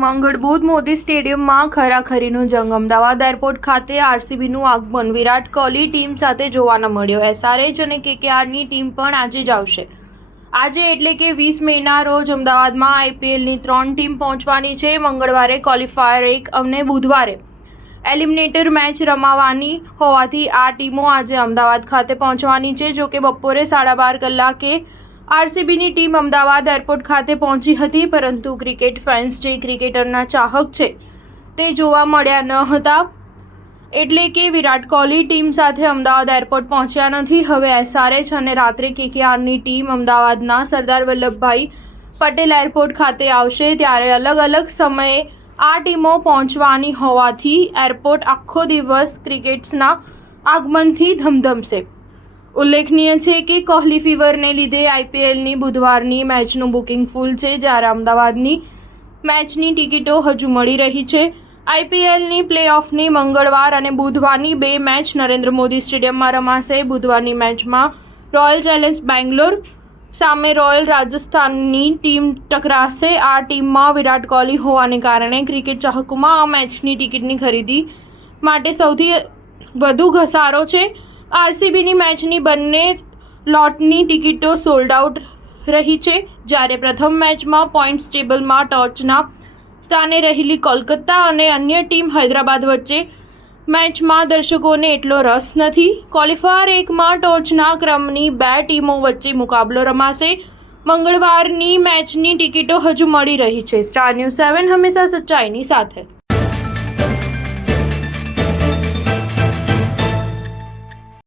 મંગળ બુધ મોદી સ્ટેડિયમમાં ખરાખરીનું જંગ. અમદાવાદ એરપોર્ટ ખાતે આરસીબીનું આગમન. વિરાટ કોહલી ટીમ સાથે જોવા ન મળ્યો. એસઆરએચ અને કેકેઆરની ટીમ પણ આજે જ આવશે. આજે એટલે કે 20 મેના રોજ અમદાવાદમાં આઈપીએલની 3 ટીમ પહોંચવાની છે. મંગળવારે ક્વોલિફાયર 1 અને બુધવારે એલિમિનેટર મેચ રમાવાની હોવાથી આ ટીમો આજે અમદાવાદ ખાતે પહોંચવાની છે. જોકે બપોરે 12:30 કલાકે આરસીબીની ટીમ અમદાવાદ એરપોર્ટ ખાતે પહોંચી હતી, પરંતુ ક્રિકેટ ફેન્સ જે ક્રિકેટરના ચાહક છે તે જોવા મળ્યા ન હતા. એટલે કે વિરાટ કોહલી ટીમ સાથે અમદાવાદ એરપોર્ટ પહોંચ્યા નથી. હવે એસઆરએચ અને રાત્રે કેકેઆરની ટીમ અમદાવાદના સરદાર વલ્લભભાઈ પટેલ એરપોર્ટ ખાતે આવશે. ત્યારે અલગ અલગ સમયે આ ટીમો પહોંચવાની હોવાથી એરપોર્ટ આખો દિવસ ક્રિકેટર્સના આગમનથી ધમધમશે. ઉલ્લેખનીય છે કે કોહલી ફીવરને લીધે આઈપીએલની બુધવારની મેચનું બુકિંગ ફૂલ છે, જ્યારે અમદાવાદની મેચની ટિકિટો હજુ મળી રહી છે. આઈપીએલની પ્લેઓફની મંગળવાર અને બુધવારની 2 મેચ નરેન્દ્ર મોદી સ્ટેડિયમમાં રમાશે. બુધવારની મેચમાં રોયલ ચેલેન્જર્સ બેંગ્લોર સામે રોયલ રાજસ્થાનની ટીમ ટકરાશે. આ ટીમમાં વિરાટ કોહલી હોવાને કારણે ક્રિકેટ ચાહકોમાં આ મેચની ટિકિટની ખરીદી માટે સૌથી વધુ ઘસારો છે. આરસીબીની મેચની બંને લોટની ટિકિટો સોલ્ડ આઉટ રહી છે, જ્યારે પ્રથમ મેચમાં પોઇન્ટ્સ ટેબલમાં ટોચના સ્થાને રહેલી કોલકાતા અને અન્ય ટીમ હૈદરાબાદ વચ્ચે મેચમાં દર્શકોને એટલો રસ નથી. ક્વોલિફાયર 1માં ટોચના ક્રમની 2 ટીમો વચ્ચે મુકાબલો રમાશે. મંગળવારની મેચની ટિકિટો હજુ મળી રહી છે. સ્ટાર ન્યૂઝ 7 હંમેશા સચ્ચાઈની સાથે.